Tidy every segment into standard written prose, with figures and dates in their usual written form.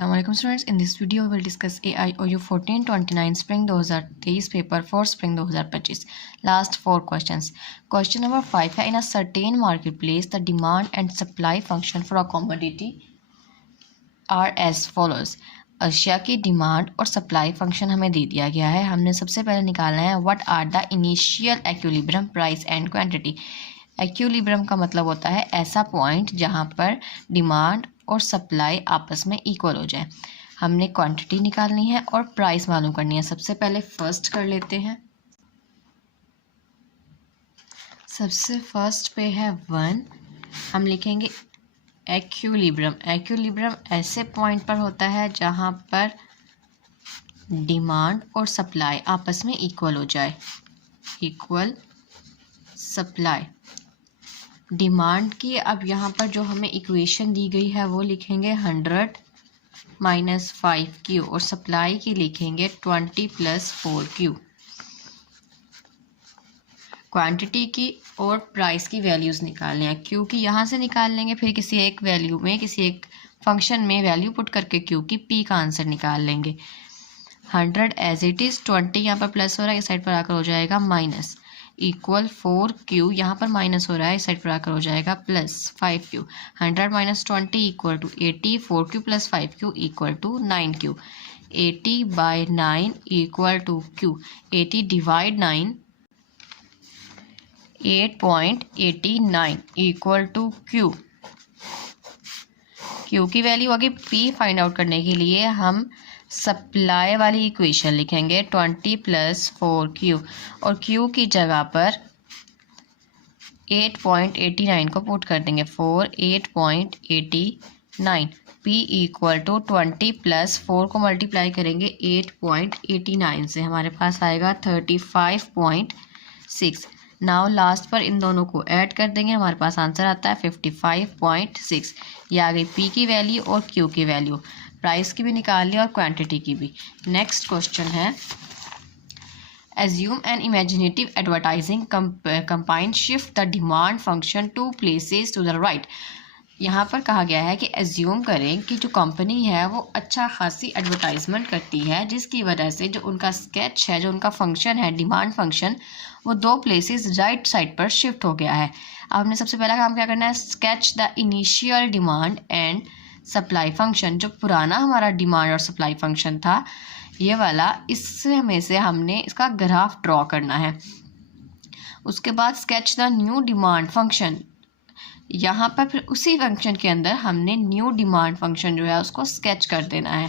Assalamualaikum students, in this video we will discuss AIOU 1429 Spring 2023 paper for Spring 2025. Last 4 questions. Question number 5 है, in a certain marketplace the demand and supply function for a commodity are as follows. अशिया की demand और supply function हमें दे दिया गया है. हमने सबसे पहले निकालना है what are the initial equilibrium price and quantity. Equilibrium का मतलब होता है ऐसा पॉइंट जहाँ पर डिमांड और सप्लाई आपस में इक्वल हो जाए. हमने क्वांटिटी निकालनी है और प्राइस मालूम करनी है. सबसे पहले फर्स्ट कर लेते हैं. सबसे फर्स्ट पे है 1. हम लिखेंगे एक्विलिब्रियम. एक्विलिब्रियम ऐसे पॉइंट पर होता है जहाँ पर डिमांड और सप्लाई आपस में इक्वल हो जाए. Equal supply. डिमांड की अब यहाँ पर जो हमें इक्वेशन दी गई है वो लिखेंगे 100 माइनस 5Q और सप्लाई की लिखेंगे 20 प्लस 4Q. क्वांटिटी की और प्राइस की वैल्यूज़ निकालने हैं. Q की यहाँ से निकाल लेंगे, फिर किसी एक वैल्यू में किसी एक फंक्शन में वैल्यू पुट करके Q की P का आंसर निकाल लेंगे. 100 एज इट इज़, 20 यहाँ पर प्लस हो रहा है, इस साइड पर आकर हो जाएगा माइनस, इक्वल 4Q यहाँ पर माइनस हो रहा है, इस साइड पर आकर हो जाएगा plus 5Q. 100 minus 20 equal to 80, 4Q plus 5Q equal to 9Q. 80/9 equal to Q. 80 divide 9, 8.89 equal to Q. Q की वैल्यू होगी P. फाइंड आउट करने के लिए हम सप्लाई वाली इक्वेशन लिखेंगे 20 प्लस 4Q और Q की जगह पर 8.89 को पुट कर देंगे. 8.89. P इक्वल टू 20 प्लस 4 को मल्टीप्लाई करेंगे 8.89 से, हमारे पास आएगा 35.6. नाउ लास्ट पर इन दोनों को ऐड कर देंगे, हमारे पास आंसर आता है 55.6. ये आ गई P की वैल्यू और Q की वैल्यू. प्राइस की भी निकाल लिया और क्वांटिटी की भी. नेक्स्ट क्वेश्चन है, assume an imaginative advertising campaign shift the demand function two places to the right. यहाँ पर कहा गया है कि एज्यूम करें कि जो कंपनी है वो अच्छा खासी एडवर्टाइजमेंट करती है, जिसकी वजह से जो उनका स्केच है, जो उनका फंक्शन है डिमांड फंक्शन, वो 2 प्लेसेस राइट साइड पर शिफ्ट हो गया है. अब हमने सबसे पहला काम क्या करना है, sketch the initial demand and supply function. जो पुराना हमारा डिमांड और सप्लाई फंक्शन था ये वाला, इसमें से हमने इसका ग्राफ ड्रॉ करना है. उसके बाद sketch the new demand function. यहाँ पर फिर उसी फंक्शन के अंदर हमने न्यू डिमांड फंक्शन जो है उसको स्केच कर देना है.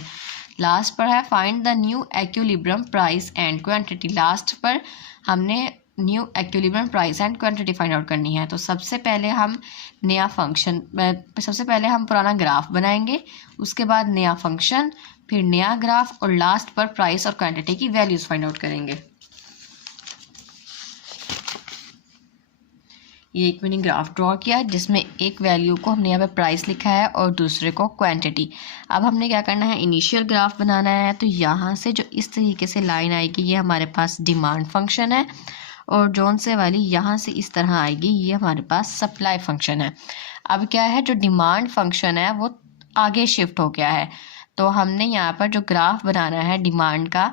लास्ट पर है find the new equilibrium price and quantity. Last पर हमने new equilibrium price and quantity find out करनी है. तो सबसे पहले हम पुराना ग्राफ बनाएंगे, उसके बाद नया फंक्शन, फिर नया ग्राफ और लास्ट पर प्राइस और क्वांटिटी की वैल्यूज फाइंड आउट करेंगे. ये एक मैंने ग्राफ ड्रॉ किया जिसमें एक वैल्यू को हमने यहाँ पे प्राइस लिखा है और दूसरे को क्वांटिटी. अब हमने क्या करना है, इनिशियल ग्राफ बनाना है. तो यहाँ से जो इस तरीके से लाइन आएगी ये हमारे पास डिमांड फंक्शन है, और जोन से वाली यहाँ से इस तरह आएगी ये हमारे पास सप्लाई फंक्शन है. अब क्या है, जो डिमांड फंक्शन है वो आगे शिफ्ट हो गया है, तो हमने यहाँ पर जो ग्राफ बनाना है डिमांड का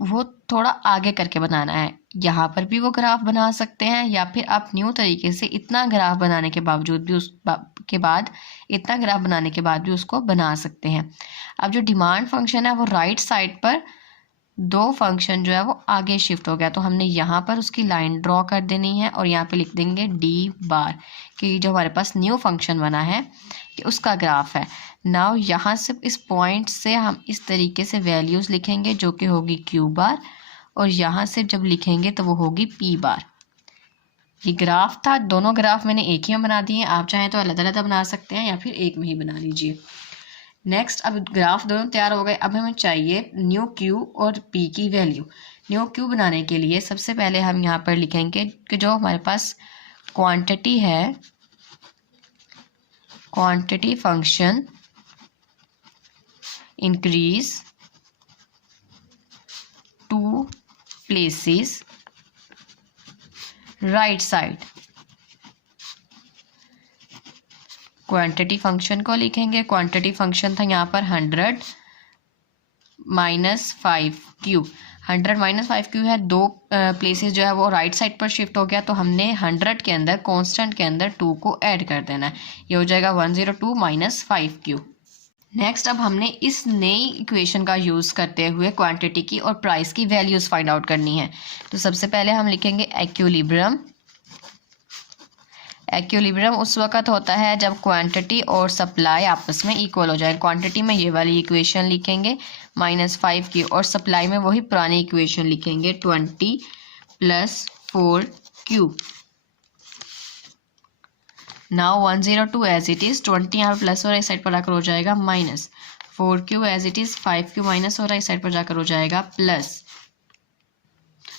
वो थोड़ा आगे करके बनाना है. यहाँ पर भी वो ग्राफ बना सकते हैं, या फिर आप न्यू तरीके से इतना ग्राफ बनाने के बाद उसको बना सकते हैं. अब जो डिमांड फंक्शन है वो राइट साइड पर 2 फंक्शन जो है वो आगे शिफ्ट हो गया, तो हमने यहाँ पर उसकी लाइन ड्रॉ कर देनी है और यहाँ पे लिख देंगे D बार कि जो हमारे पास न्यू फंक्शन बना है कि उसका ग्राफ है. नाउ यहाँ से इस पॉइंट से हम इस तरीके से वैल्यूज़ लिखेंगे जो कि होगी Q बार, और यहाँ से जब लिखेंगे तो वो होगी P बार. ये ग्राफ था, दोनों ग्राफ मैंने एक ही में बना दिए. आप चाहें तो अलग अलग बना सकते हैं या फिर एक में ही बना लीजिए. नेक्स्ट, अब ग्राफ दोनों तैयार हो गए. अब हमें चाहिए न्यू Q और P की वैल्यू. न्यू Q बनाने के लिए सबसे पहले हम यहाँ पर लिखेंगे कि जो हमारे पास क्वांटिटी है, quantity function increase 2 places right side. Quantity function को लिखेंगे। क्वांटिटी फंक्शन था यहाँ पर 100 माइनस 5q। 100 माइनस 5q है, दो प्लेसेस जो है वो राइट साइड पर शिफ्ट हो गया, तो हमने 100 के अंदर कांस्टेंट के अंदर 2 को ऐड कर देना है। ये हो जाएगा 102 माइनस 5q। नेक्स्ट अब हमने इस नई इक्वेशन का यूज़ करते हुए क्वांटिटी की और प्राइस की वैल्यूज़ फाइंड आउट करनी है। तो सबसे पहले हम लिखेंगे एक्विलिब्रियम। एक्विलिब्रियम उस वक्त होता है जब क्वांटिटी और सप्लाई आपस में इक्वल हो जाए। क्वांटिटी में ये वाली इक्वेशन लिखेंगे -5q, और सप्लाई में वही पुरानी इक्वेशन लिखेंगे 20 + 4q। Now 102 as it is, 20 यहाँ प्लस हो रहा है, इस साइड पर आकर हो जाएगा minus. 4q as it is, 5q minus हो रहा है, इस साइड पर जाकर हो जाएगा plus.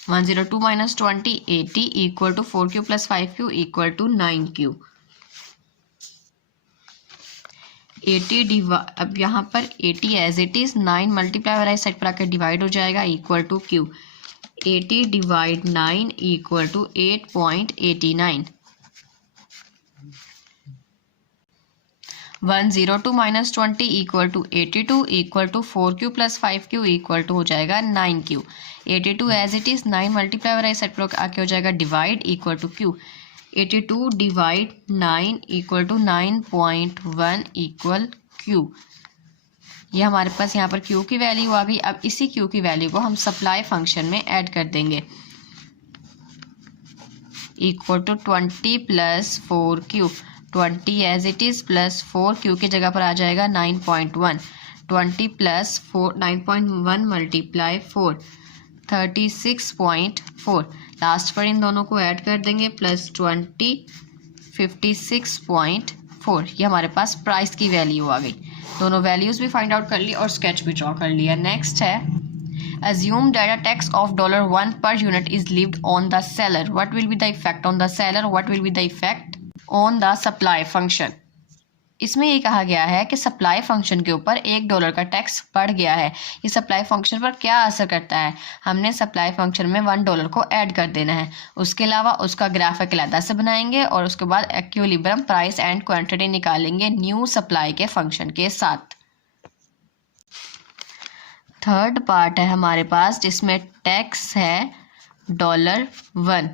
102 minus 20 80 equal to 4q + 5q equal to 9q। 80 अब यहाँ पर 80 एज इट इज़, 9 मल्टीप्लाई हो रहा है, इस साइड पर आकर डिवाइड हो जाएगा equal to q। 80 divide 9 equal to 8.89। 102 minus 20 equal to 82 equal to 4q + 5q equal to हो जाएगा 9q। 82 as it is, 9 multiply हो रहा है, सेट पर आके हो जाएगा divide equal to q। 82 divide 9 equal to 9.1 equal q। ये हमारे पास यहाँ पर q की वैल्यू आ गई। अब इसी q की वैल्यू को हम सप्लाई फंक्शन में ऐड कर देंगे equal to 20 + 4q। 20 as it is plus 4q की जगह पर आ जाएगा 9.1। 20 + 4 9.1 मल्टीप्लाई 4 36.4। लास्ट पर इन दोनों को ऐड कर देंगे प्लस 20 56.4। ये हमारे पास प्राइस की वैल्यू आ गई। दोनों वैल्यूज़ भी फाइंड आउट कर ली और स्केच भी ड्रॉ कर लिया। नेक्स्ट है assume that a tax of $1 per unit is levied on the seller. What will be the effect on the seller? What will be the effect on the supply function? इसमें ये कहा गया है कि supply function के ऊपर $1 का tax बढ़ गया है। ये सप्लाई फंक्शन पर क्या असर करता है? हमने सप्लाई फंक्शन में $1 को ऐड कर देना है। उसके अलावा उसका ग्राफिक अलग से बनाएंगे और उसके बाद एक्विलिब्रियम प्राइस एंड क्वांटिटी निकालेंगे न्यू सप्लाई के फंक्शन के साथ। थर्ड पार्ट है हमारे पास जिसमें टैक्स है $1।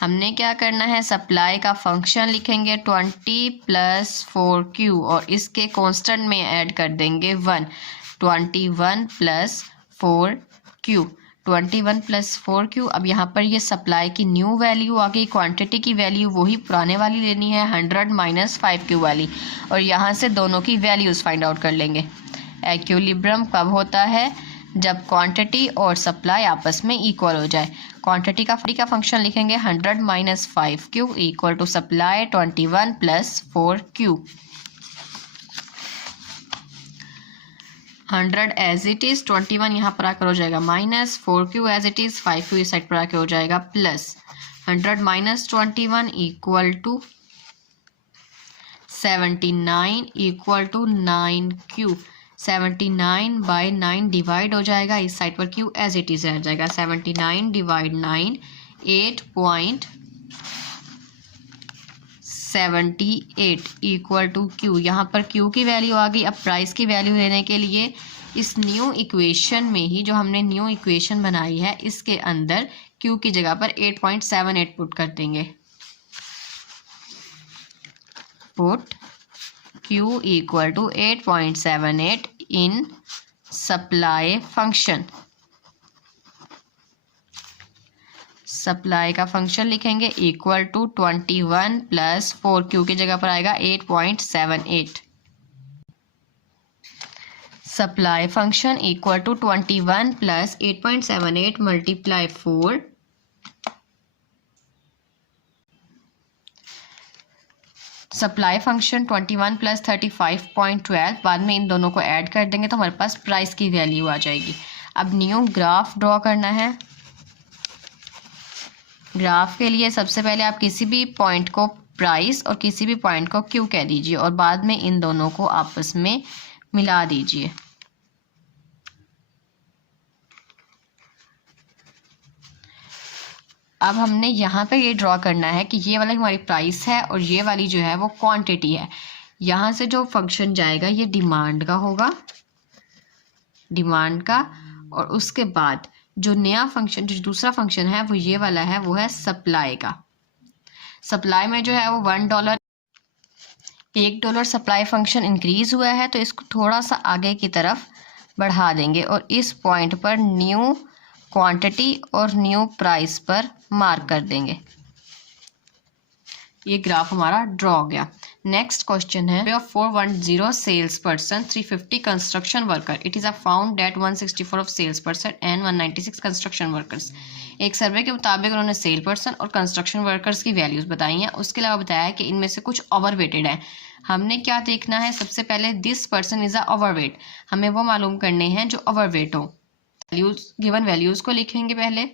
हमने क्या करना है, सप्लाई का फंक्शन लिखेंगे 20 + 4q और इसके कांस्टेंट में ऐड कर देंगे 1। 21 + 4q। 21 + 4q। अब यहाँ पर ये सप्लाई की न्यू वैल्यू आ गई। क्वांटिटी की वैल्यू वही पुराने वाली लेनी है 100 - 5q वाली, और यहाँ से दोनों की वैल्यूज़ फाइंड आउट कर लेंगे। एक्विलिब्रियम कब होता है? जब क्वांटिटी और सप्लाई आपस में इक्वल हो जाए। क्वांटिटी का फंक्शन लिखेंगे 100 - 5q equal to supply 21 + 4q। 100 as it is, 21 यहाँ पर आकर हो जाएगा minus, 4q as it is, 5q इस साइड पर आकर हो जाएगा plus. 100 - 21 equal to 79 equal to 9q। 79/9 divide हो जाएगा, इस साइड पर q एज इट इज़ रह जाएगा। 79 डिवाइड 9 8.78 इक्वल टू q। यहाँ पर q की वैल्यू आ गई। अब प्राइस की वैल्यू लेने के लिए इस न्यू इक्वेशन में ही, जो हमने न्यू इक्वेशन बनाई है, इसके अंदर q की जगह पर 8.78 पुट कर देंगे। Put q equal to 8.78 in supply function. Supply का फंक्शन लिखेंगे इक्वल टू 21 + 4q की जगह पर आएगा 8.78। Supply function equal to 21 + 8.78 multiply 4 supply function 21 + 35.12। बाद में इन दोनों को ऐड कर देंगे तो हमारे पास प्राइस की वैल्यू आ जाएगी। अब न्यू ग्राफ ड्रॉ करना है। ग्राफ के लिए सबसे पहले आप किसी भी पॉइंट को प्राइस और किसी भी पॉइंट को क्यू कह दीजिए और बाद में इन दोनों को आपस में मिला दीजिए। अब हमने यहाँ पे ये ड्रॉ करना है कि ये वाला हमारी प्राइस है और ये वाली जो है वो क्वांटिटी है। यहाँ से जो फंक्शन जाएगा ये डिमांड का होगा, डिमांड का, और उसके बाद जो नया फंक्शन, जो दूसरा फंक्शन है वो ये वाला है, वो है सप्लाई का। सप्लाई में जो है वो $1, $1 सप्लाई फंक्शन इंक्रीज हुआ है, तो इसको थोड़ा सा आगे की तरफ बढ़ा देंगे और इस पॉइंट पर न्यू क्वांटिटी और न्यू प्राइस पर मार्क कर देंगे। ये ग्राफ हमारा ड्रॉ हो गया। नेक्स्ट क्वेश्चन है 410 sales person, 350 construction worker, it is a found that 164 of sales person and 196 construction workers. एक सर्वे के मुताबिक उन्होंने सेल पर्सन और कंस्ट्रक्शन वर्कर्स की वैल्यूज़ बताई हैं। उसके अलावा बताया है कि इनमें से कुछ ओवरवेटेड हैं। हमने क्या देखना है, सबसे पहले this person is a overweight, हमें वो मालूम करने हैं जो ओवरवेट हो। वैल्यूज, गिवन वैल्यूज़ को लिखेंगे पहले।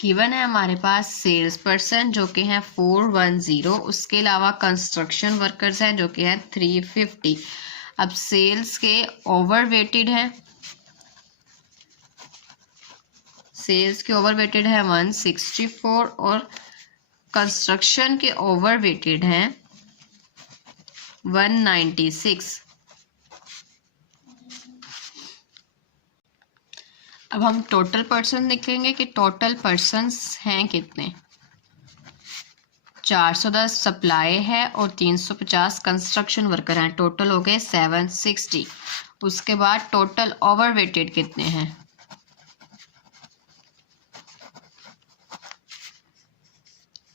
गिवन है हमारे पास सेल्स पर्सन जो कि हैं 410, उसके अलावा कंस्ट्रक्शन वर्कर्स हैं जो कि हैं 350। अब सेल्स के ओवरवेटेड हैं, सेल्स के ओवरवेटेड है 164 और कंस्ट्रक्शन के ओवरवेटेड हैं 196। अब हम टोटल पर्सन लिखेंगे कि टोटल पर्सन्स हैं कितने। 410 सप्लाई है और 350 कंस्ट्रक्शन वर्कर हैं, टोटल हो गए 760। उसके बाद टोटल ओवरवेटेड कितने हैं,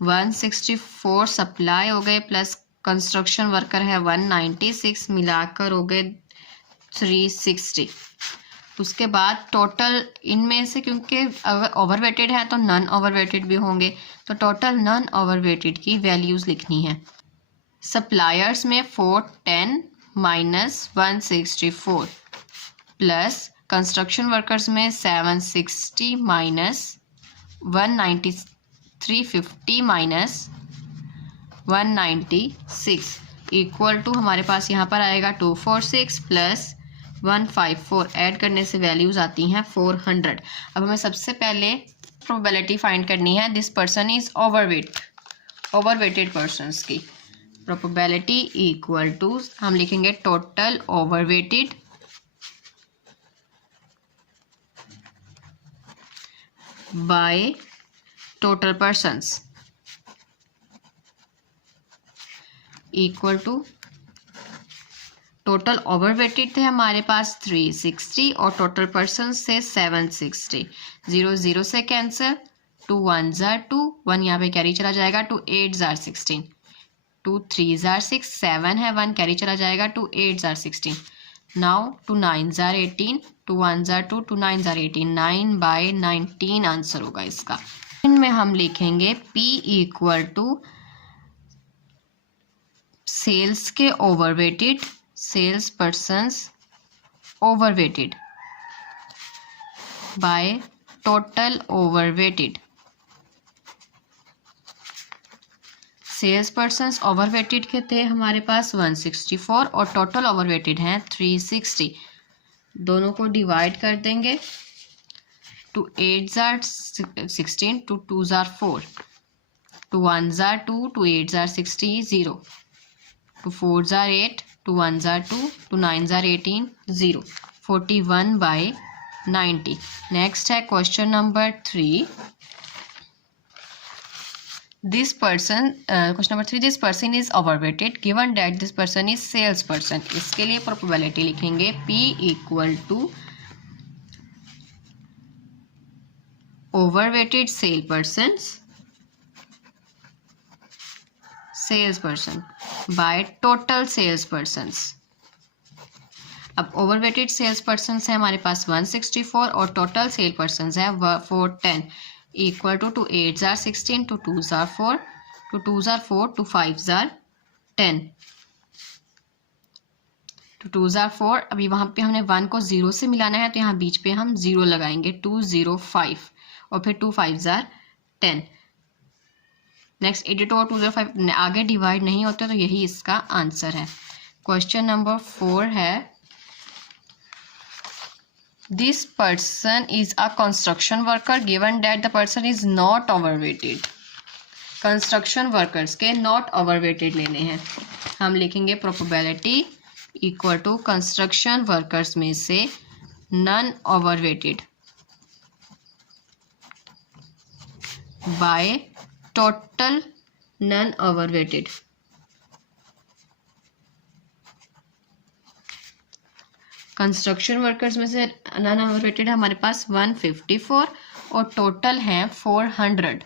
164 सप्लाई हो गए प्लस कंस्ट्रक्शन वर्कर है 196, मिलाकर हो गए 360। उसके बाद टोटल इनमें से, क्योंकि अगर ओवरवेटेड है तो नॉन ओवरवेटेड भी होंगे, तो टोटल नॉन ओवरवेटेड की वैल्यूज़ लिखनी है। सप्लायर्स में 410 माइनस 164 प्लस कंस्ट्रक्शन वर्कर्स में 760 माइनस 190, 350 माइनस 196 इक्वल टू हमारे पास यहाँ पर आएगा 246 प्लस 154। ऐड करने से वैल्यूज़ आती हैं 400। अब हमें सबसे पहले प्रोबेबिलिटी फाइंड करनी है this person is overweight, overweighted persons की प्रोबेबिलिटी इक्वल टू हम लिखेंगे total overweighted by total persons equal to total overweighted थे हमारे पास 360 और टोटल पर्सन्स थे 760। 0 0 से कैंसिल, 2 1 जार 2, 1 यहाँ पे कैरी चला जाएगा, 2 8 जार 16, 2 3 जार 6, 7 है, 1 कैरी चला जाएगा, 2 8 जार 16। नाउ 2 9 जार 18, 2 1 जार 2, 2 9 जार 18, 9/19 आंसर होगा इसका। इनमें हम लिखेंगे P इक्वल टू सेल्स के overweighted, sales persons overweighted by total overweighted. Sales persons overweighted के थे हमारे पास 164 और टोटल ओवरवेटेड हैं 360। दोनों को डिवाइड कर देंगे, 2 8 जार 16, 2 2 जार 4, 2 1 जार 2, 2 8 जार 60, 0, 2 4 जार 8, 2 1 जार 2, 2 9 जार 18, 0, 41/90। नेक्स्ट है question number 3। This person, question number 3, this person is overweighted given that this person is sales person. इसके लिए प्रोबेबिलिटी लिखेंगे P equal to overweighted sale persons, sales person by total sales persons. अब ओवरवेटेड sales persons है हमारे पास 164 और total sale persons है 410 equal to 2 8 जार 16, 2 2 जार 4, 2 2 जार 4, 2 5 जार 10, 2 2 जार 4। अभी वहाँ पे हमने 1 को 0 से मिलाना है तो यहाँ बीच पे हम 0 लगाएंगे, 205 और फिर 2 5 जार 10। नेक्स्ट 82 और 205 आगे डिवाइड नहीं होते तो यही इसका आंसर है। क्वेश्चन नंबर 4 है this person is a construction worker given that the person is not overweighted. Construction workers के नॉट ओवरवेटेड लेने हैं। हम लिखेंगे probability equal to construction workers में से non overweighted by total non overweighted. Construction workers में से नन ओवरवेटेड हमारे पास 154 और टोटल हैं 400।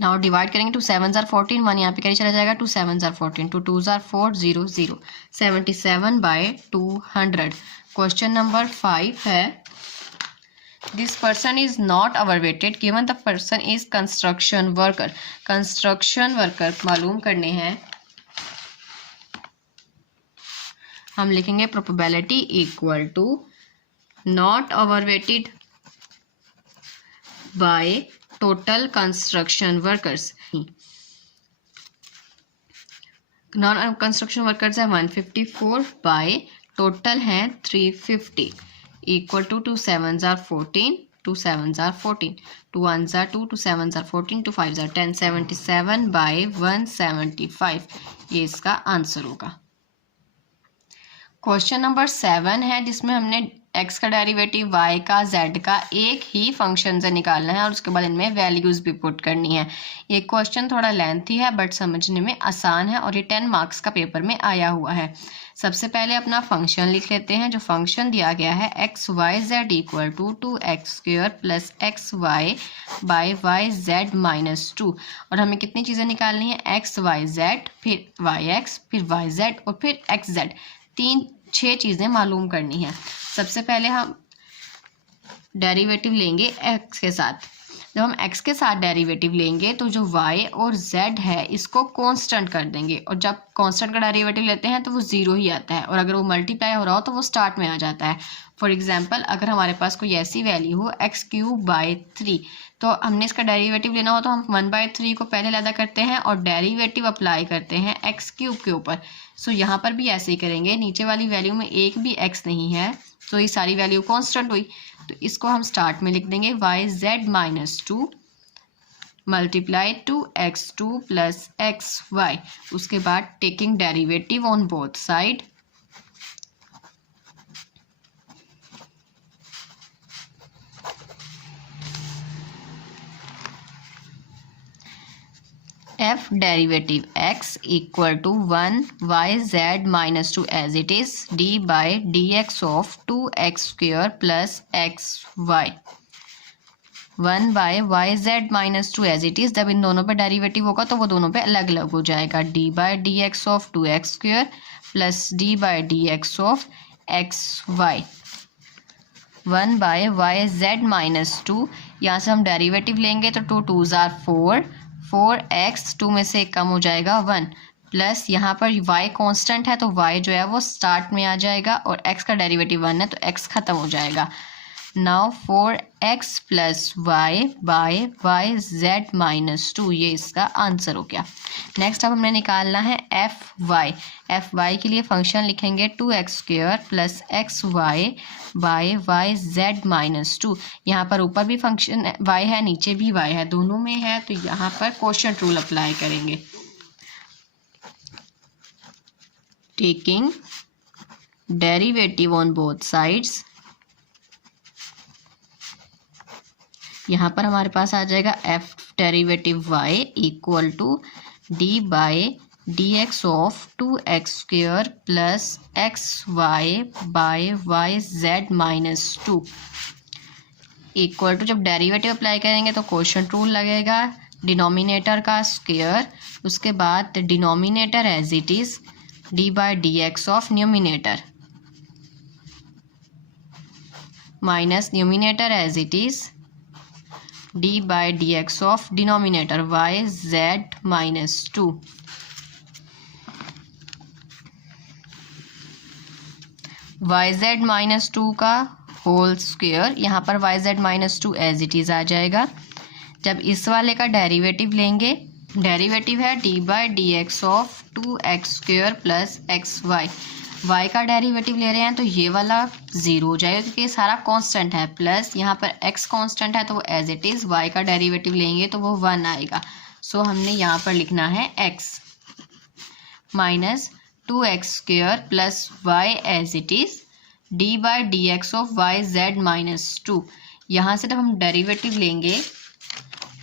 नाउ डिवाइड करेंगे, 2 7s are 14, 1 यहाँ पे कैरी चला जाएगा, 2 7s are 14, 2 2s are 4, 0 0, 77 by 200। Question number 5 है, this person is not overweighted given the person is construction worker. Construction worker मालूम करने हैं, हम लिखेंगे probability equal to not overweighted by total construction workers. Non construction workers है 154 by total है 350 equal to 2 7s are 14, 2 7s are 14, 2 1s are 2, 2 7s are 14, 2 5s are 10, 77 by 175 ये इसका answer होगा। क्वेश्चन नंबर 7 है जिसमें हमने x का derivative, y का, z का एक ही फंक्शन से निकालना है और उसके बाद इनमें वैल्यूज भी पुट करनी है। ये क्वेश्चन थोड़ा लेंथी है बट समझने में आसान है और ये 10 मार्क्स का पेपर में आया हुआ है। सबसे पहले अपना फंक्शन लिख लेते हैं। जो फंक्शन दिया गया है x y z equal to 2x² plus x y by y Z minus 2, और हमें कितनी चीज़ें निकालनी है, एक्स वाई जेड, फिर वाई एक्स, फिर वाई जेड और फिर एक्स जेड, 6 चीज़ें मालूम करनी है। सबसे पहले हम डेरिवेटिव लेंगे x के साथ। जब हम x के साथ डेरिवेटिव लेंगे तो जो y और z है इसको कांस्टेंट कर देंगे, और जब कांस्टेंट का डेरिवेटिव लेते हैं तो वो 0 ही आता है, और अगर वो मल्टीप्लाई हो रहा हो तो वो स्टार्ट में आ जाता है। फॉर एग्जांपल अगर हमारे पास कोई ऐसी वैल्यू हो x³ तो हमने इसका डेरिवेटिव लेना हो तो हम 1/3 को पहले लैदा करते हैं और डेरिवेटिव अप्लाई करते हैं x³ के ऊपर। सो यहाँ पर भी ऐसे ही करेंगे, नीचे वाली वैल्यू में एक भी x नहीं है तो ये सारी वैल्यू कांस्टेंट हुई, तो इसको हम स्टार्ट में लिख देंगे yz minus 2 multiply 2x2 plus xy, उसके बाद taking derivative on both side, f derivative x equal to 1 yz minus 2 as it is d by dx of 2x² plus xy, 1 by yz minus 2 as it is। जब इन दोनों पे derivative होगा तो वो दोनों पे अलग अलग हो जाएगा, d by dx of 2x² plus d by dx of xy, 1 by yz minus 2। यहाँ से हम डेरिवेटिव लेंगे तो 2 2s are 4, 4x 2 में से कम हो जाएगा 1, प्लस यहाँ पर y कांस्टेंट है तो y जो है वो स्टार्ट में आ जाएगा, और x का डेरिवेटिव 1 है तो x खत्म हो जाएगा। Now 4x plus y by yz minus 2, ये इसका आंसर हो गया। नेक्स्ट अब हमने निकालना है fy के लिए फंक्शन लिखेंगे 2x² plus xy by yz minus 2। यहाँ पर ऊपर भी फंक्शन y है, नीचे भी y है, दोनों में है, तो यहाँ पर क्वोशिएंट रूल अप्लाई करेंगे। Taking derivative on both sides, यहाँ पर हमारे पास आ जाएगा f derivative y equal to d by dx of 2x² plus xy by yz minus 2 equal to, जब डेरिवेटिव अप्लाई करेंगे तो क्वोशिएंट रूल लगेगा, डिनोमिनेटर का स्क्वायर, उसके बाद denominator as it is d by dx of numerator minus numerator as it is d by dx of denominator yz minus 2, yz minus 2 का whole square, यहाँ पर yz minus 2 as it is आ जाएगा। जब इस वाले का डेरिवेटिव लेंगे, डेरिवेटिव है d by dx of 2x² plus xy, y का डेरिवेटिव ले रहे हैं तो ये वाला 0 हो जाएगा क्योंकि ये सारा कांस्टेंट है, प्लस यहाँ पर x कांस्टेंट है तो वो एज इट इज़, y का डेरिवेटिव लेंगे तो वो 1 आएगा। सो हमने यहाँ पर लिखना है x minus 2x² plus y as it is d/dx of yz-2। यहाँ से जब हम डेरिवेटिव लेंगे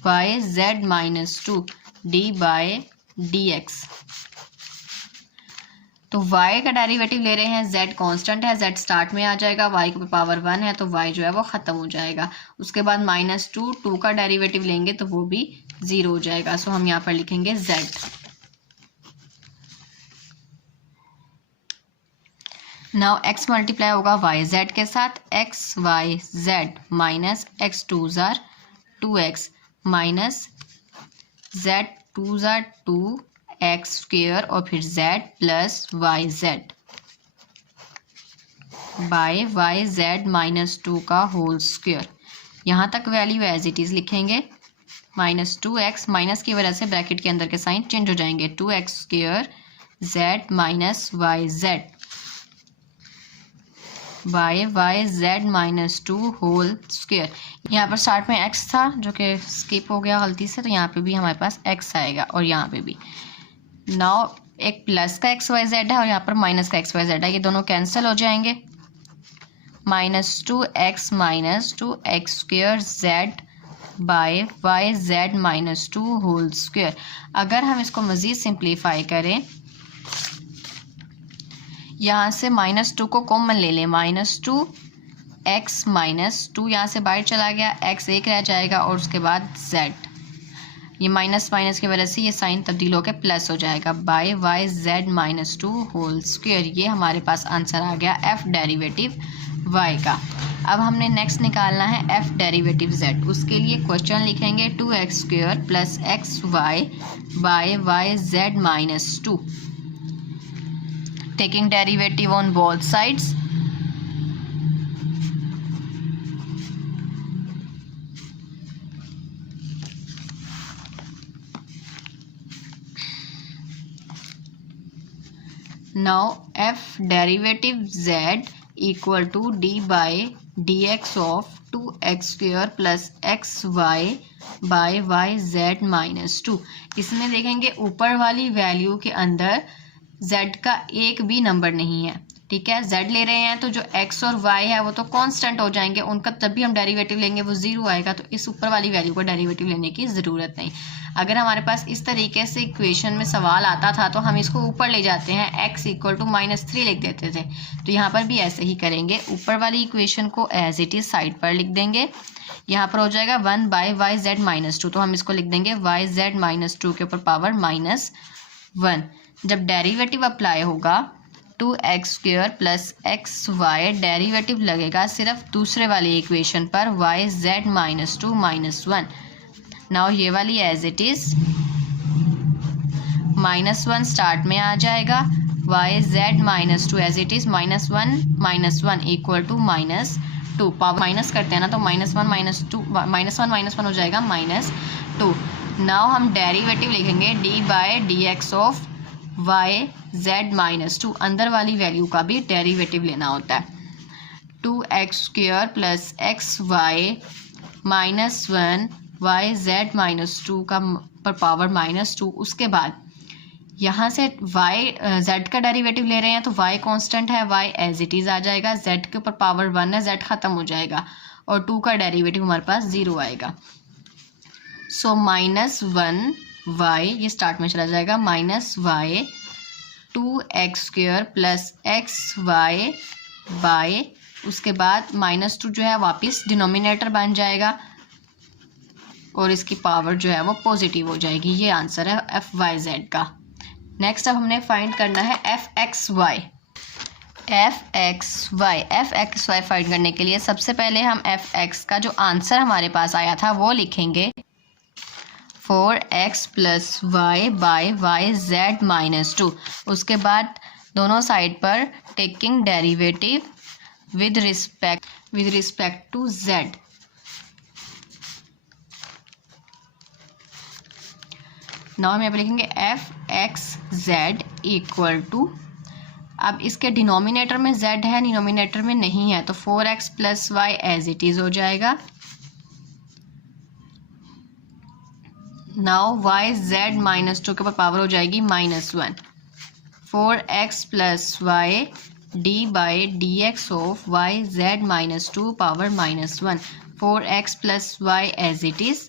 yz-2 d/dx, तो y का डेरिवेटिव ले रहे हैं, z कांस्टेंट है, z स्टार्ट में आ जाएगा, y की पावर 1 है तो y जो है वो ख़त्म हो जाएगा। उसके बाद -2 का डेरिवेटिव लेंगे तो वो भी 0 हो जाएगा। सो हम यहाँ पर लिखेंगे z। नाउ x मल्टीप्लाई होगा yz के साथ, xyz minus x2 2x minus z2 2x² और फिर z plus yz by yz-2 का होल स्क्वायर। यहाँ तक वैल्यू एज इट इज़ लिखेंगे, -2x माइनस की वजह से ब्रैकेट के अंदर के साइन चेंज हो जाएंगे, 2x² z minus yz by yz-2 whole square. यहाँ पर स्टार्ट में x था जो कि स्किप हो गया गलती से, तो यहाँ पे भी हमारे पास x आएगा और यहाँ पे भी। नाउ एक प्लस का xyz है और यहाँ पर माइनस का xyz है, ये दोनों कैंसिल हो जाएंगे। -2x minus 2x² z by yz-2 whole square. अगर हम इसको मज़ीद सिंप्लीफाई करें, यहाँ से -2 को कॉमन ले लें, -2x माइनस 2 यहाँ से बाहर चला गया, x एक रह जाएगा और उसके बाद z, ये माइनस माइनस की वजह से ये साइन तब्दील होकर प्लस हो जाएगा, बाय yz-2 होल स्क्वायर। ये हमारे पास आंसर आ गया f डेरिवेटिव y का। अब हमने नेक्स्ट निकालना है f डेरिवेटिव z। उसके लिए क्वेश्चन लिखेंगे 2x² plus xy by yz-2, taking derivative on both sides. Now f derivative z equal to d/dx of 2x² plus xy by yz-2। इसमें देखेंगे ऊपर वाली वैल्यू के अंदर z का एक भी नंबर नहीं है, ठीक है। z ले रहे हैं तो जो x और y है वो तो कांस्टेंट हो जाएंगे, उनका तब भी हम डेरिवेटिव लेंगे वो 0 आएगा, तो इस ऊपर वाली वैल्यू का डेरिवेटिव लेने की ज़रूरत नहीं। अगर हमारे पास इस तरीके से इक्वेशन में सवाल आता था तो हम इसको ऊपर ले जाते हैं, x इक्वल टू -3 लिख देते थे, तो यहाँ पर भी ऐसे ही करेंगे, ऊपर वाली इक्वेशन को एज इट इज़ साइड पर लिख देंगे। यहाँ पर हो जाएगा 1 बाय yz-2, तो हम इसको लिख देंगे yz-2 के ऊपर पावर -1। जब डेरिवेटिव अप्लाई होगा 2x² प्लस xy, डेरिवेटिव लगेगा सिर्फ दूसरे वाली इक्वेशन पर yz-2 -1। नाउ ये वाली एज इट इज़ -1 स्टार्ट में आ जाएगा, yz-2 as it is -1 equal to -2, power minus करते हैं ना तो -1 हो जाएगा -2। नाउ हम डेरिवेटिव लिखेंगे d/dx ऑफ yz-2, अंदर वाली वैल्यू का भी डेरिवेटिव लेना होता है। 2x² प्लस xy -1 yz-2 का पर पावर -2। उसके बाद यहाँ से z का डेरिवेटिव ले रहे हैं तो y कांस्टेंट है, y एज इट इज़ आ जाएगा, z के ऊपर पावर 1 है, z ख़त्म हो जाएगा और 2 का डेरिवेटिव हमारे पास 0 आएगा। सो -1y ये स्टार्ट में चला जाएगा, -y 2x² plus xy bye, उसके बाद -2 जो है वापस डिनोमिनेटर बन जाएगा और इसकी पावर जो है वो पॉजिटिव हो जाएगी। ये आंसर है fy-z का। नेक्स्ट अब हमने फाइंड करना है fxy। fxy फाइंड करने के लिए सबसे पहले हम fx का जो आंसर हमारे पास आया था वो लिखेंगे 4x plus y bye yz-2। उसके बाद दोनों साइड पर taking derivative with respect to z। Now हम यहाँ पे लिखेंगे fxz इक्वल टू, अब इसके डिनोमिनेटर में z है, डिनोमिनेटर में नहीं है, तो 4x plus y as it is हो जाएगा। नाउ y z माइनस 2 के ऊपर पावर हो जाएगी -1। 4x plus y d by d x of y z minus 2 power -1। 4x plus y as it is,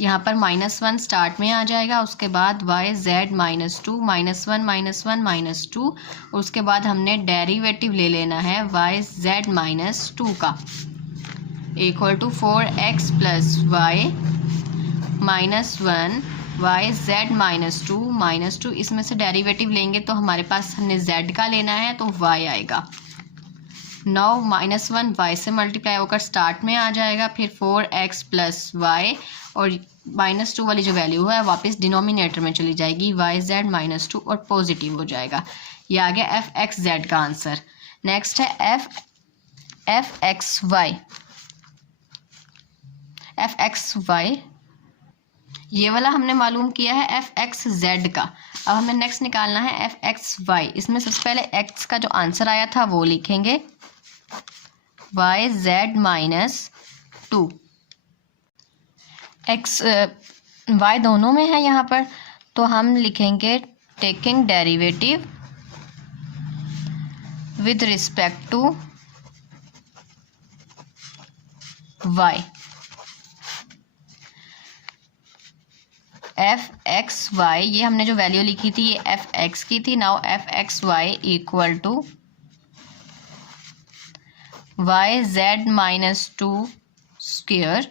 यहाँ पर -1 स्टार्ट में आ जाएगा, उसके बाद y z माइनस 2 -1 -2, उसके बाद हमने डेरिवेटिव ले लेना है y z माइनस 2 का, equal to 4x plus y -1 y z minus 2 इसमें से डेरिवेटिव लेंगे तो हमारे पास हमने z का लेना है तो y आएगा। 9 -1 y से मल्टीप्लाई होकर स्टार्ट में आ जाएगा, फिर 4x प्लस वाई और -2 वाली जो वैल्यू है वापस डिनोमिनेटर में चली जाएगी, y z माइनस 2 और पॉजिटिव हो जाएगा। ये आ गया एफ एक्स जेड का आंसर। नेक्स्ट है एफ एक्स वाई, ये वाला हमने मालूम किया है एफ एक्स जेड का। अब हमें नेक्स्ट निकालना है एफ एक्स वाई। इसमें सबसे पहले एक्स का जो आंसर आया था वो लिखेंगे, y Z minus 2। X y दोनों में है यहाँ पर, तो हम लिखेंगे taking derivative with respect to y. F x y, ये हमने जो वैल्यू लिखी थी ये एफ एक्स की थी। Now f x y equal to y Z minus 2 square,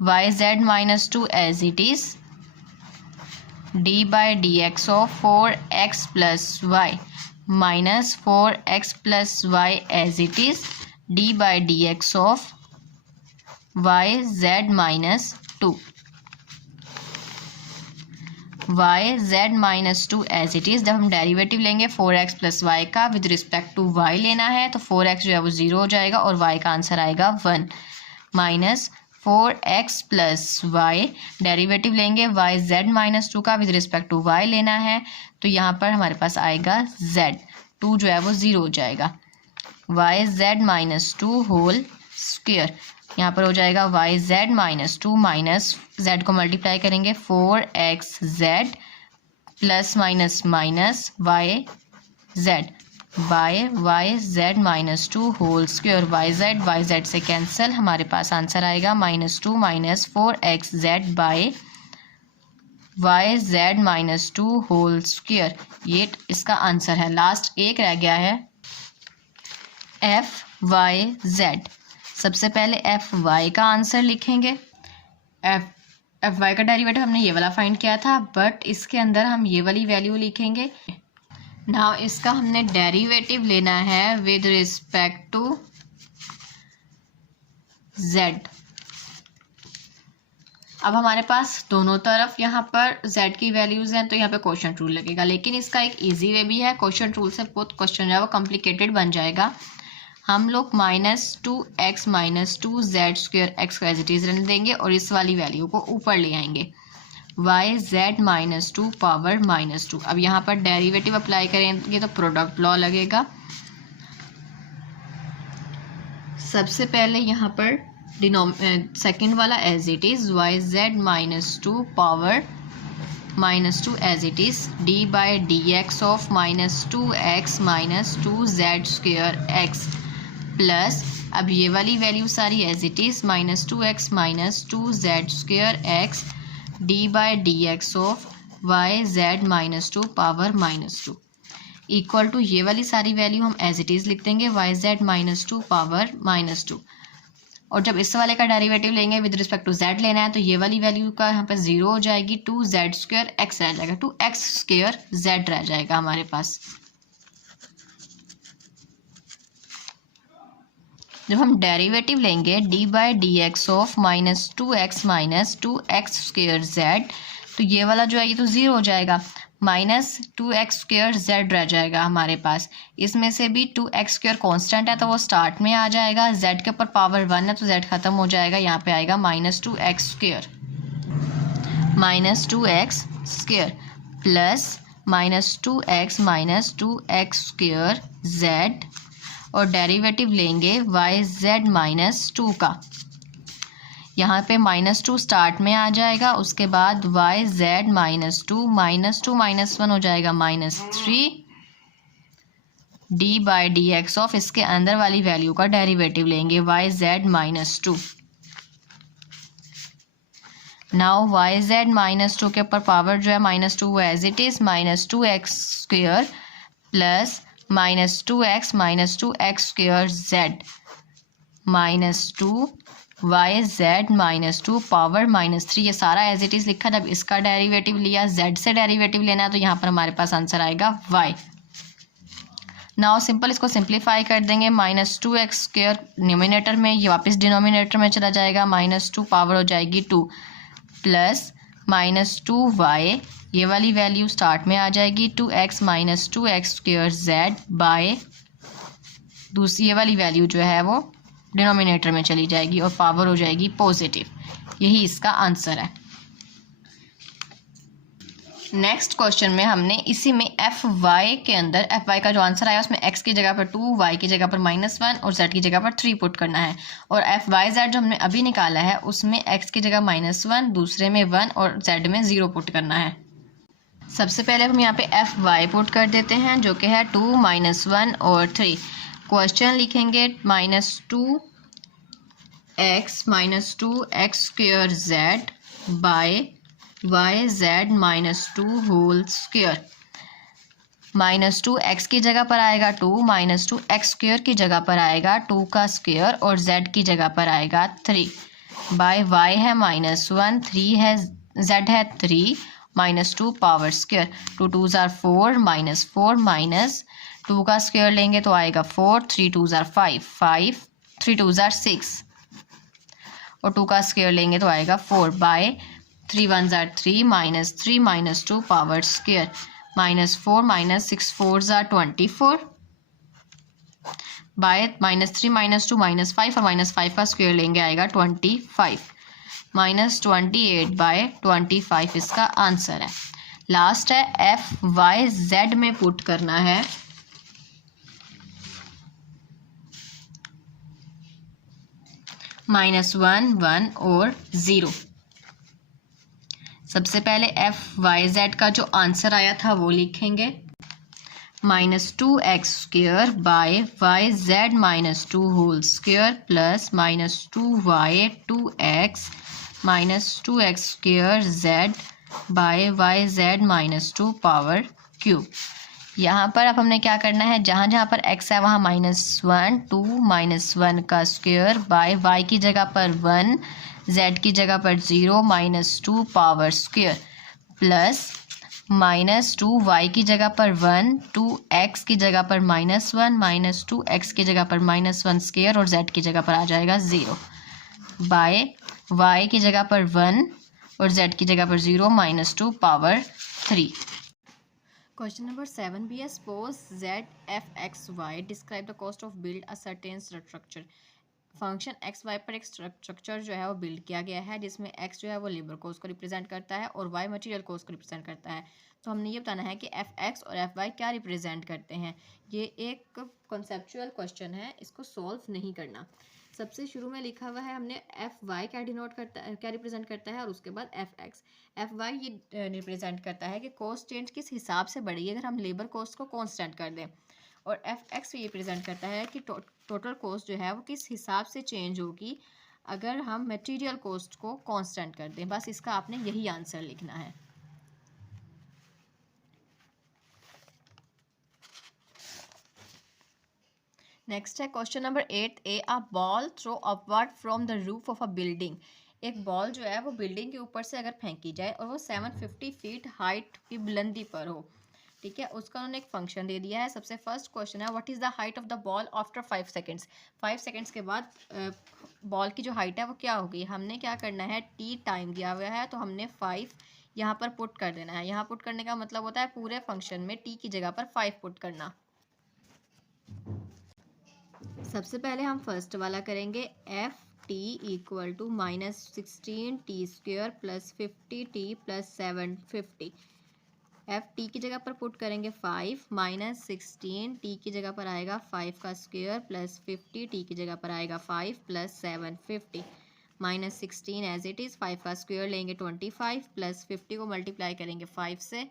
Y Z minus 2 as it is, d by d x of 4x plus y minus 4x plus y as it is, d by d x of y Z minus 2, y Z minus 2 as it is. जब हम derivative लेंगे 4x plus y का with respect to y लेना है, तो 4x जो है वो 0 हो जाएगा और y का आंसर आएगा 1, minus 4x plus y, derivative लेंगे y z माइनस 2 का विद रिस्पेक्ट टू y लेना है, तो यहाँ पर हमारे पास आएगा z, 2 जो है वो 0 हो जाएगा, y z minus 2 whole square. यहाँ पर हो जाएगा Y Z minus 2 minus Z को मल्टीप्लाई करेंगे 4x Z plus minus minus Y Z by Y Z minus 2 whole square. Y Z से कैंसिल, हमारे पास आंसर आएगा -2 minus 4x Z by Y Z minus 2 whole square. ये इसका answer है। Last एक रह गया है एफ वाई जेड। सबसे पहले एफ वाई का आंसर लिखेंगे। एफ वाई का डेरिवेटिव हमने ये वाला फाइंड किया था, बट इसके अंदर हम ये वाली वैल्यू लिखेंगे। नाउ इसका हमने डेरिवेटिव लेना है विद रिस्पेक्ट टू जेड। अब हमारे पास दोनों तरफ यहाँ पर z की वैल्यूज़ हैं, तो यहाँ पे क्वोशंट रूल लगेगा, लेकिन इसका एक इजी वे भी है। क्वोशंट रूल से बहुत क्वेश्चन जो है वो कॉम्प्लिकेटेड बन जाएगा। हम लोग -2x minus 2z square x को एज इट इज़ रहने देंगे और इस वाली वैल्यू को ऊपर ले आएंगे, वाई जेड माइनस 2 पावर -2। अब यहाँ पर डेरिवेटिव अप्लाई करेंगे तो प्रोडक्ट लॉ लगेगा। सबसे पहले यहाँ पर सेकेंड वाला as it is, y Z minus 2 power -2 as it is, d by d x of -2x minus 2z square x plus, अब ये वाली वैल्यू सारी as it is, -2x minus 2z square x d by d x of y Z minus 2 power -2 equal to ये वाली सारी value हम as it is लिख देंगे, वाई जेड माइनस 2 पावर -2। और जब इस वाले का डेरिवेटिव लेंगे विद रिस्पेक्ट टू z लेना है, तो ये वाली वैल्यू का यहाँ पर 0 हो जाएगी, 2z स्क्वेयर x रह जाएगा, 2x स्क्वेयर z रह जाएगा हमारे पास। जब हम डेरिवेटिव लेंगे D by d x of -2x minus 2x square z, तो ये वाला जो है ये तो 0 हो जाएगा, -2x स्क्वेयर z रह जाएगा हमारे पास। इसमें से भी 2x स्क्वेयर कॉन्स्टेंट है तो वो स्टार्ट में आ जाएगा, z के ऊपर पावर 1 है तो z खत्म हो जाएगा, यहाँ पे आएगा -2x square plus -2x z और डेरिवेटिव लेंगे yz-2 का। यहाँ पे -2 स्टार्ट में आ जाएगा, उसके बाद yz-2 -1 हो जाएगा -3 d/dx ऑफ इसके अंदर वाली वैल्यू का डेरिवेटिव लेंगे yz-2। नाउ yz-2 के ऊपर पावर जो है -2 वो as it is -2x² plus -2x z -2 power -3, ये सारा एज इट इज लिखा। जब इसका डेरिवेटिव लिया, z से डेरिवेटिव लेना है, तो यहाँ पर हमारे पास आंसर आएगा y। नाउ सिंपल इसको सिंप्लीफाई कर देंगे, -2x² न्यूमिनेटर में, ये वापस डिनोमिनेटर में चला जाएगा, -2 पावर हो जाएगी 2 प्लस -2y, ये वाली वैल्यू स्टार्ट में आ जाएगी 2x z बाय दूसरी ये वाली वैल्यू जो है वो डिनोमिनेटर में चली जाएगी और पावर हो जाएगी पॉजिटिव। यही इसका आंसर है। नेक्स्ट क्वेश्चन में हमने इसी में fy के अंदर fy का जो आंसर आया उसमें x की जगह पर 2, y की जगह पर -1 और z की जगह पर 3 पुट करना है। और fyz जो हमने अभी निकाला है उसमें x की जगह -1, दूसरे में 1 और z में 0 पुट करना है। सबसे पहले हम यहाँ पे fy पुट कर देते हैं जो कि है 2, -1 और 3। क्वेश्चन लिखेंगे -2x z by yz-2 whole square. -2x की जगह पर आएगा 2, -2x² की जगह पर आएगा 2 का स्क्वायर और z की जगह पर आएगा 3 बाय y है -1, 3 है z है 3 -2 पावर स्क्वायर। 2 2s are 4 -4 -2 का स्क्वायर लेंगे तो आएगा 4, 3 2s are 5 5 3 2s are 6 और 2 का स्क्वायर लेंगे तो आएगा 4 by 3 1s are 3 -3 -2 power square -4 -6 4s are 24 by -3 -2 -5 और -5 का स्क्वायर लेंगे आएगा 25 -28 बाय 25 इसका आंसर है। लास्ट है fyz में पुट करना है -1 1 और 0। सबसे पहले fyz का जो आंसर आया था वो लिखेंगे -2x² by yz-2 whole square plus -2y 2x -2x² z by yz-2 power cube. यहाँ पर अब हमने क्या करना है, जहाँ जहाँ पर x है वहाँ -1 2 -1 का स्क्वायर बाय y की जगह पर 1 z की जगह पर 0 -2 पावर स्क्वायर प्लस -2y की जगह पर 1 2x की जगह पर -1 -2x की जगह पर -1 स्क्वायर और z की जगह पर आ जाएगा 0 बाय y की जगह पर 1 और z की जगह पर 0 -2 पावर 3। क्वेश्चन नंबर 7 भी है, suppose z f x y describe the cost of build a certain structure. Function x y पर एक स्ट्रक्चर जो है वो बिल्ड किया गया है जिसमें एक्स जो है वो लेबर कॉस्ट को रिप्रेजेंट करता है और वाई मटेरियल कॉस्ट को रिप्रेजेंट करता है। तो हमने ये बताना है कि एफ एक्स और एफ वाई क्या रिप्रेजेंट करते हैं। ये एक कॉन्सेप्चुअल क्वेश्चन है, इसको सॉल्व नहीं करना। सबसे शुरू में लिखा हुआ है हमने एफ वाई क्या डिनोट करता है, क्या रिप्रेजेंट करता है, और उसके बाद एफ एक्स। एफ वाई ये रिप्रेजेंट करता है कि कॉस्ट चेंज किस हिसाब से बढ़ेगी अगर हम लेबर कॉस्ट को कॉन्स्टेंट कर दें, और एफ एक्स ये रिप्रेजेंट करता है कि टोटल कॉस्ट जो है वो किस हिसाब से चेंज होगी अगर हम मटेरियल कॉस्ट को कांस्टेंट कर दें। बस इसका आपने यही आंसर लिखना है। नेक्स्ट है question number 8A, a ball throw upward from the roof of a building. एक बॉल जो है वो बिल्डिंग के ऊपर से अगर फेंकी जाए और वो 750 फीट हाइट की बुलंदी पर हो, ठीक है, उसका उन्होंने एक फंक्शन दे दिया है। सबसे फर्स्ट क्वेश्चन है what is the height of the ball after 5 seconds. 5 seconds के बाद बॉल की जो हाइट है वो क्या होगी। हमने क्या करना है, टी टाइम दिया हुआ है तो हमने 5 यहाँ पर पुट कर देना है। यहाँ पुट करने का मतलब होता है पूरे फंक्शन में टी की जगह पर 5 पुट करना। सबसे पहले हम फर्स्ट वाला करेंगे, f t equal to -16t² + 50t + 750। F t की जगह पर पुट करेंगे 5 माइनस 16 टी की जगह पर आएगा 5 का स्क्वायर प्लस 50 टी की जगह पर आएगा 5 plus 7 50 minus 16 as it is 5 का स्क्वायर लेंगे 25 प्लस 50 को मल्टीप्लाई करेंगे 5 से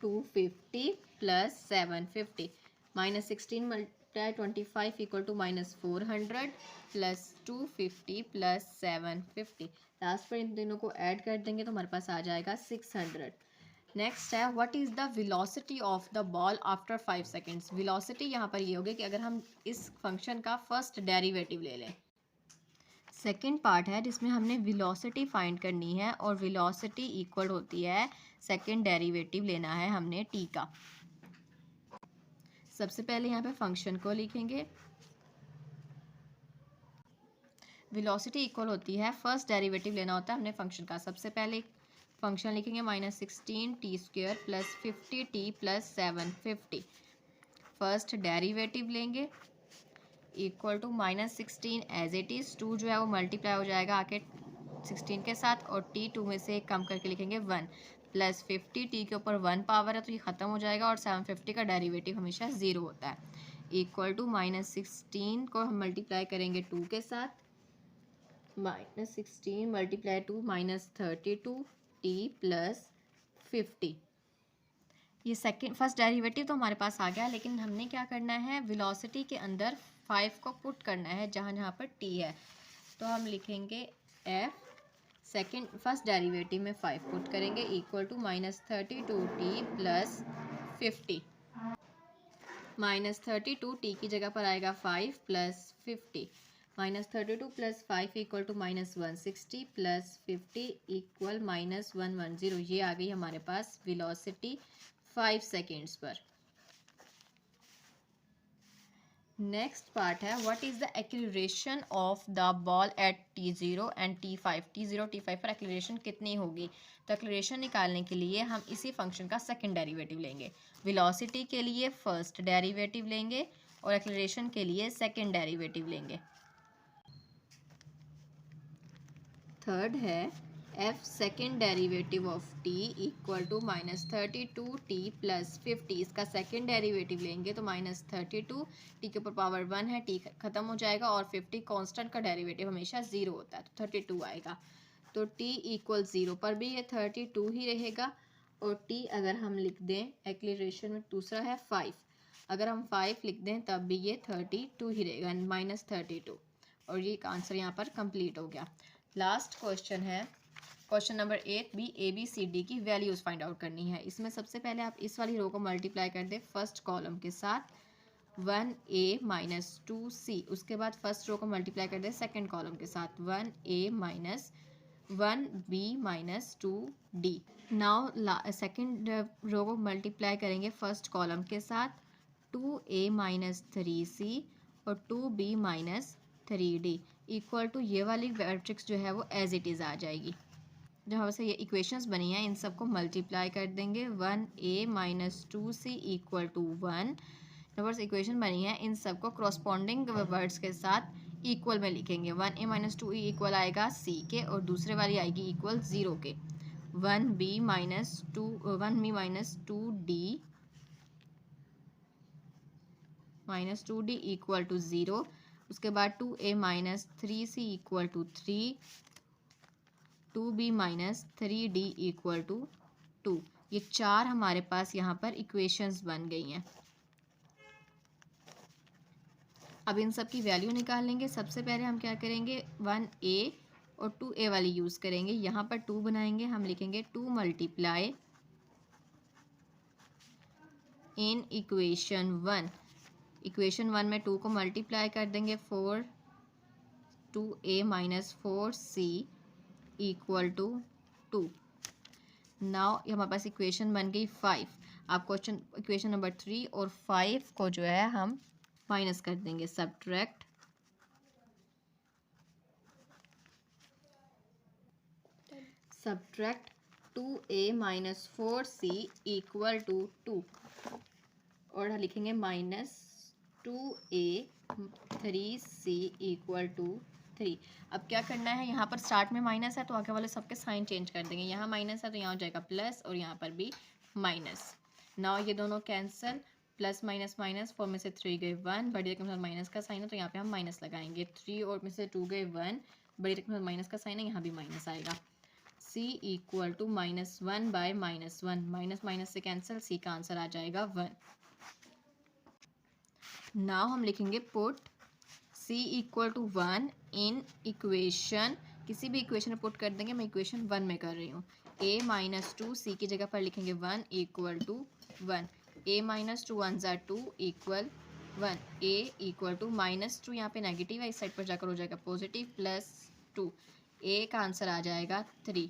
250 plus 750 minus 16 multiply 25 equal to minus 400 plus 250 plus 750 last पर इन दोनों को ऐड कर देंगे तो हमारे पास आ जाएगा 600। नेक्स्ट है what is the velocity of the ball after 5 seconds. Velocity यहाँ पर ये होगी कि अगर हम इस फंक्शन का फर्स्ट डेरिवेटिव ले लें। सेकेंड पार्ट है जिसमें हमने वेलोसिटी फाइंड करनी है और वेलोसिटी इक्वल होती है सेकेंड डेरिवेटिव लेना है हमने टी का। सबसे पहले यहाँ पे फंक्शन को लिखेंगे। वेलोसिटी इक्वल होती है फर्स्ट डेरिवेटिव लेना होता है हमने फंक्शन का। सबसे पहले फंक्शन लिखेंगे minus 16 t square plus 50 t plus 750। First derivative लेंगे equal to minus 16 as it is 2 जो है वो मल्टीप्लाई हो जाएगा आके 16 के साथ और टी 2 में से कम करके लिखेंगे 1 प्लस 50 टी के ऊपर 1 पावर है तो ये ख़त्म हो जाएगा और 750 का डेरिवेटिव हमेशा 0 होता है। इक्वल टू माइनस 16 को हम मल्टीप्लाई करेंगे 2 के साथ minus 16 multiply 2 minus 32 t plus 50। ये सेकंड फर्स्ट डेरिवेटिव तो हमारे पास आ गया लेकिन हमने क्या करना है वेलोसिटी के अंदर 5 को पुट करना है जहाँ जहाँ पर टी है। तो हम लिखेंगे एफ सेकंड फर्स्ट डेरिवेटिव में 5 पुट करेंगे equal to minus 32 t plus 50 minus 32 t की जगह पर आएगा 5 plus 50 minus 32 plus 5 equal to minus 160 plus 50 equal minus 110। ये आ गई हमारे पास वेलोसिटी 5 सेकेंड्स पर। नेक्स्ट पार्ट है what is the acceleration of the ball at t0 and t5। t0 t5 पर एक्सीलरेशन कितनी होगी। तो एक्सीलरेशन निकालने के लिए हम इसी फंक्शन का सेकंड डेरिवेटिव लेंगे। वेलोसिटी के लिए फर्स्ट डेरिवेटिव लेंगे और एक्सीलरेशन के लिए सेकंड डेरिवेटिव लेंगे। थर्ड है f second derivative of t equal to minus 32 t plus 50। इसका सेकेंड डेरिवेटिव लेंगे तो माइनस 32 टी के ऊपर पावर 1 है टी खत्म हो जाएगा और 50 कांस्टेंट का डेरिवेटिव हमेशा 0 होता है तो 32 आएगा। तो टी इक्वल 0 पर भी ये 32 ही रहेगा और टी अगर हम लिख दें एक्सीलरेशन में दूसरा है 5 अगर हम 5 लिख दें तब भी ये 32 ही रहेगा माइनस 32 और ये आंसर यहाँ पर कंप्लीट हो गया। लास्ट क्वेश्चन है question number 8 B a b c d की वैल्यूज़ फाइंड आउट करनी है। इसमें सबसे पहले आप इस वाली रो को मल्टीप्लाई कर दें फर्स्ट कॉलम के साथ 1a माइनस 2c। उसके बाद फर्स्ट रो को मल्टीप्लाई कर दें सेकंड कॉलम के साथ 1a minus 1b minus 2d। Now second row को मल्टीप्लाई करेंगे फर्स्ट कॉलम के साथ 2a माइनस 3c और 2b minus 3d equal to ये वाली मैट्रिक्स जो है वो एज इट इज़ आ जाएगी। जहाँ से ये इक्वेशंस बनी हैं इन सबको मल्टीप्लाई कर देंगे 1a minus 2c equal to 1। Numbers equation बनी है इन सबको क्रॉसपॉन्डिंग वर्ड्स के साथ इक्वल में लिखेंगे। 1a माइनस 2e इक्वल आएगा c के और दूसरे वाली आएगी इक्वल 0 के। 1b minus 2d equal to 0। उसके बाद 2a minus 3c equal to 3 2b minus 3d equal to 2। ये चार हमारे पास यहाँ पर इक्वेशंस बन गई हैं। अब इन सब की वैल्यू निकाल लेंगे। सबसे पहले हम क्या करेंगे 1a और 2a वाली यूज़ करेंगे। यहाँ पर 2 बनाएंगे हम लिखेंगे 2 मल्टीप्लाई इन इक्वेशन 1। इक्वेशन 1 में 2 को मल्टीप्लाई कर देंगे 4 2a minus 4c equal to 2। Now हमारे पास इक्वेशन बन गई 5। आप इक्वेशन नंबर 3 और 5 को जो है हम माइनस कर देंगे। Subtract subtract 2a minus 4c equal to 2 और लिखेंगे minus 2a 3c equal to 3। अब क्या करना है, यहाँ पर स्टार्ट में माइनस है तो आगे वाले सबके साइन चेंज कर देंगे। यहाँ माइनस है तो यहाँ हो जाएगा प्लस और यहाँ पर भी माइनस। नाउ ये दोनों कैंसिल, प्लस माइनस माइनस, 4 में से 3 गए 1, बड़ी रकम के साथ माइनस का साइन है तो यहाँ पे हम माइनस लगाएंगे। 3 और में से 2 गए 1, बड़ी रकम के साथ माइनस का साइन है, यहाँ भी माइनस आएगा। c equal to -1 by -1, minus minus से कैंसिल, c का आंसर आ जाएगा 1। नाउ हम लिखेंगे put c equal to 1 in equation, किसी भी इक्वेशन में पुट कर देंगे। मैं इक्वेशन 1 में कर रही हूँ। a - 2, c की जगह पर लिखेंगे 1 इक्वल टू 1, a - 2 1 ज़ा 2 इक्वल 1, a इक्वल टू -2, यहाँ पे नेगेटिव है, इस साइड पर जाकर हो जाएगा पॉजिटिव, +2, a का आंसर आ जाएगा 3।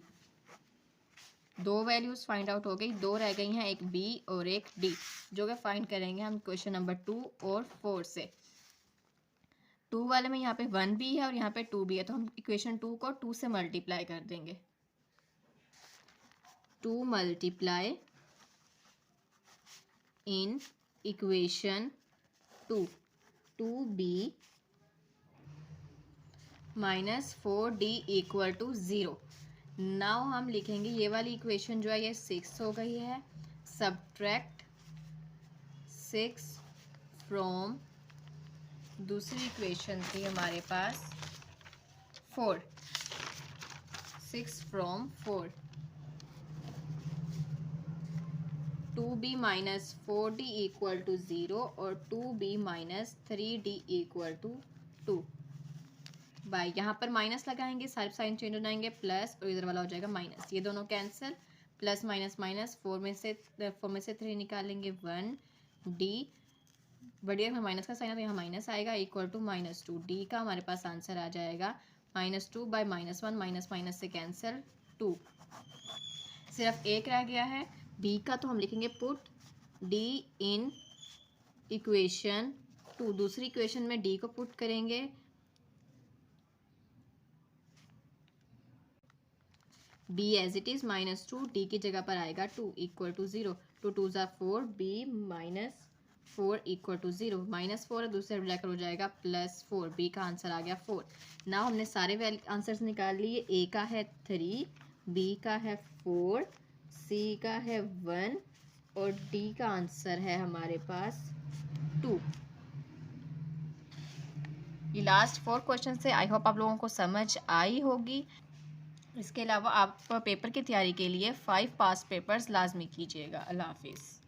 दो वैल्यूज़ फाइंड आउट हो गई, दो रह गई हैं, एक b और एक d, जो कि फाइंड करेंगे हम क्वेश्चन नंबर 2 और 4 से। 2 वाले में यहाँ पे 1 भी है और यहाँ पे 2 भी है, तो हम इक्वेशन 2 को 2 से मल्टीप्लाई कर देंगे। 2 multiply in equation 2, 2b -4d equal to 0। Now हम लिखेंगे ये वाली इक्वेशन जो है ये 6 हो गई है। सब्ट्रैक्ट 6 फ्रॉम, दूसरी इक्वेशन थी हमारे पास 4, 6 from 4, 2b -4d equal to 0 और 2b -3d equal to 2 bye, यहाँ पर माइनस लगाएंगे, सारे साइन चेंज हो जाएंगे, प्लस और इधर वाला हो जाएगा माइनस, ये दोनों कैंसिल, प्लस माइनस माइनस, 4 में से 3 निकालेंगे 1, d बढ़िया में माइनस का साइन है तो यहाँ माइनस आएगा, इक्वल टू -2, d का हमारे पास आंसर आ जाएगा -2 बाय -1, माइनस माइनस से कैंसिल 2। सिर्फ एक रह गया है b का, तो हम लिखेंगे पुट d इन इक्वेशन 2, दूसरी इक्वेशन में d को पुट करेंगे। b as it is -2, d की जगह पर आएगा 2 इक्वल टू 0, 2 2 ज़ा 4, b -4 इक्वल टू 0, -4 है दूसरे साइड जाकर हो जाएगा +4, b का आंसर आ गया 4। नाउ हमने सारे आंसर्स निकाल लिए, a का है 3, b का है 4, c का है 1 और d का आंसर है हमारे पास 2। ये लास्ट 4 क्वेश्चन से आई होप आप लोगों को समझ आई होगी। इसके अलावा आप पेपर की तैयारी के लिए 5 पास पेपर्स लाजमी कीजिएगा। अल्लाह हाफिज़।